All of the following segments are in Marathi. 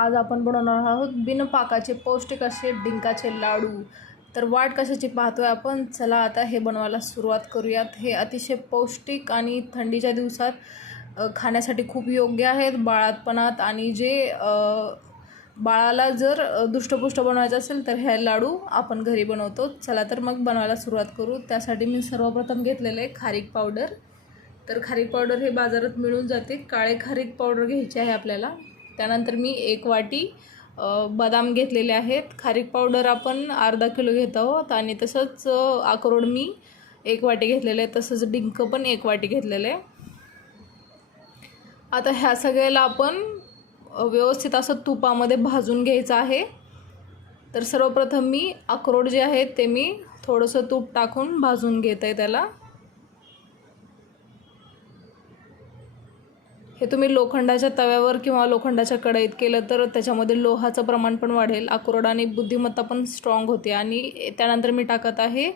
आज आपण बनवणार आहोत बिन पाकाचे पौष्टिक असे डिंकाचे लाडू। तर वाट कशाची पाहतोय आपण, चला आता हे बनवायला सुरुवात करूयात। हे अतिशय पौष्टिक आणि थंडीच्या दिवसात खाण्यासाठी खूप योग्य आहेत, बाळातपणात। आणि जे बाळाला जर दुष्टपुष्ट बनवायचं असेल तर हे लाडू आपण घरी बनवतो। चला तर मग बनवायला सुरुवात करू। त्यासाठी मी सर्वप्रथम घेतलेले खारीक पावडर। तर खारीक पावडर हे बाजारात मिळून जाते, काळे खारीक पावडर घ्यायची आहे आपल्याला। त्यानंतर मी 1 वाटी बदाम घेतलेले आहेत। खारीक पावडर आपण अर्धा किलो घेत आहोत आणि तसंच अक्रोड मी 1 वाटी घेतलेले आहे, तसंच डिंक पण 1 वाटी घेतलेले आहे। आता ह्या सगळ्याला आपण व्यवस्थित असं तुपामध्ये भाजून घ्यायचं आहे। तर सर्वप्रथम मी अक्रोड जे आहेत ते मी थोडंसं तूप टाकून भाजून घेत आहे त्याला। हे तुम्ही लोखंडाच्या तव्यावर किंवा लोखंडाच्या कढईत केलं तर त्याच्यामध्ये लोहाचं प्रमाण पण वाढेल, अक्रोड आणि बुद्धिमत्ता पण स्ट्रॉंग होते। आणि त्यानंतर मी टाकत आहे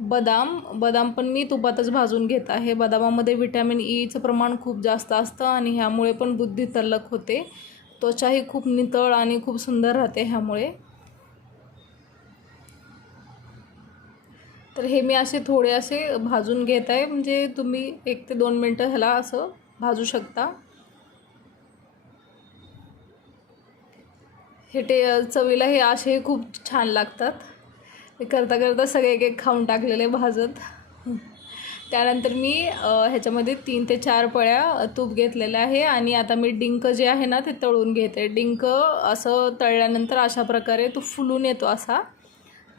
बदाम पण मी तुपातच भाजून घेत आहे। बदामामध्ये व्हिटॅमिन ईचं प्रमाण खूप जास्त असतं आणि ह्यामुळे पण बुद्धी तल्लख होते, त्वचाही खूप नितळ आणि खूप सुंदर राहते ह्यामुळे। तर हे मी असे थोडे असे भाजून घेत आहे, म्हणजे तुम्ही 1 ते 2 मिनटं ह्याला असं भाजू शकता। हे चवीला हे असे खूप छान लागतात। मी करता करता सगळे एक खाऊन टाकलेले भाजत। त्यानंतर मी ह्याच्यामध्ये 3 ते 4 पळ्या तूप घेतलेलं आहे आणि आता मी डिंक जे आहे ना ते तळून घेते। डिंक असं तळल्यानंतर अशा प्रकारे तो फुलून येतो असा।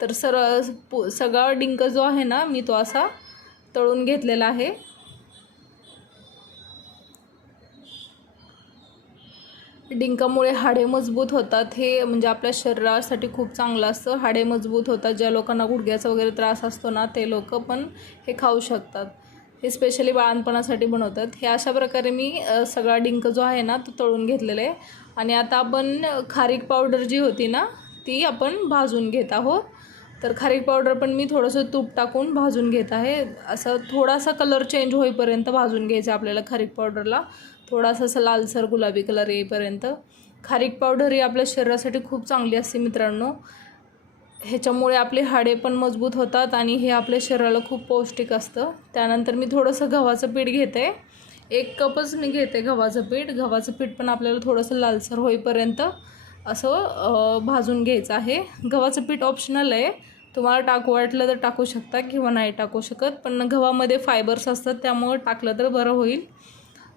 तर सगळा डिंक जो आहे ना मी तो असा तळून घेतलेला आहे। डिंकामुळे हाडे मजबूत होतात, हे म्हणजे आपल्या शरीरासाठी खूप चांगलं असतं। हाडे मजबूत होतात, ज्या लोकांना गुडघ्याचा वगैरे त्रास असतो ना ते लोक पण हे खाऊ शकतात। हे स्पेशली बाळंतपणासाठी बनवतात। हे अशा प्रकारे मी सगळा डिंक जो आहे ना तो तळून घेतलेला आहे। आणि आता आपण खारीक पावडर जी होती ना ती आपण भाजून घेत आहोत। तर खारीक पावडर पण मी थोडंसं तूप टाकून भाजून घेत आहे। असं थोडासा कलर चेंज होईपर्यंत भाजून घ्यायचं आपल्याला खारीक पावडरला, थोडासा असं लालसर गुलाबी कलर येईपर्यंत। खारीक पावडर ही आपल्या शरीरासाठी खूप चांगली असते मित्रांनो। ह्याच्यामुळे आपले हाडे पण मजबूत होतात आणि हे आपल्या शरीराला खूप पौष्टिक असतं। त्यानंतर मी थोडंसं गव्हाचं पीठ घेते, 1 कपच मी घेते गव्हाचं पीठ। गव्हाचं पीठ पण आपल्याला थोडंसं लालसर होईपर्यंत असं भाजून घ्यायचं आहे। गव्हाचं पीठ ऑप्शनल आहे, तुम्हाला टाकू वाटलं तर टाकू शकता किंवा नाही टाकू शकत, पण गव्हामध्ये फायबर्स असतात त्यामुळे टाकलं तर बरं होईल।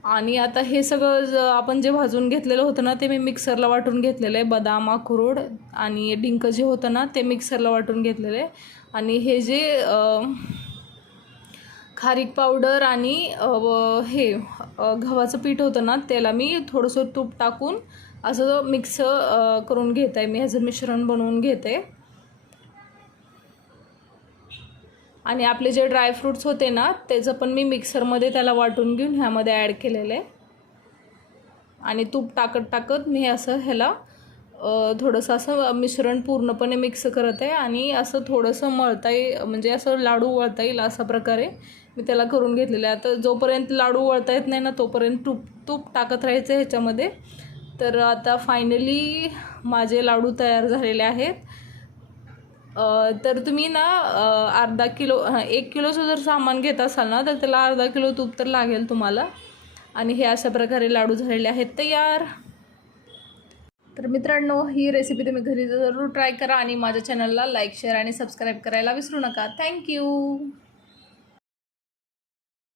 आणि आता हे सगळं आपण जे भाजून घेतलेलं होतं ना ते मी मिक्सरला वाटून घेतलेलं आहे। बदाम, अक्रोड आणि डिंक जे होतं ना ते मिक्सरला वाटून घेतलेलं आहे। आणि हे जे खारीक पावडर आणि हे गव्हाचं पीठ होतं ना त्याला मी थोडंसं तूप टाकून असं मिक्स करून घेत आहे, मी ह्याचं मिश्रण बनवून घेते। आणि आपले जे ड्रायफ्रूट्स होते ना त्याचं पण मी मिक्सरमध्ये त्याला वाटून घेऊन ह्यामध्ये ॲड केलेलं आहे। आणि तूप टाकत मी असं ह्याला थोडंसं असं मिश्रण पूर्णपणे मिक्स करत आहे आणि असं थोडंसं म्हणजे असं लाडू वळता येईल अशा प्रकारे मी त्याला करून घेतलेलं आहे। आता जोपर्यंत लाडू वळता येत नाही ना तोपर्यंत तूप टाकत राहायचं ह्याच्यामध्ये। तर आता फायनली माझे लाडू तयार झालेले आहेत। तर तुम्ही ना अर्धा किलो 1 किलोचं जर सामान घेत असाल ना तर त्याला अर्धा किलो तूप तर लागेल तुम्हाला। आणि हे अशा प्रकारे लाडू झालेले आहेत तयार। तर मित्रांनो ही रेसिपी तुम्ही घरी जरूर ट्राय करा आणि माझ्या चॅनलला लाईक, शेअर आणि सबस्क्राईब करायला विसरू नका। थँक्यू।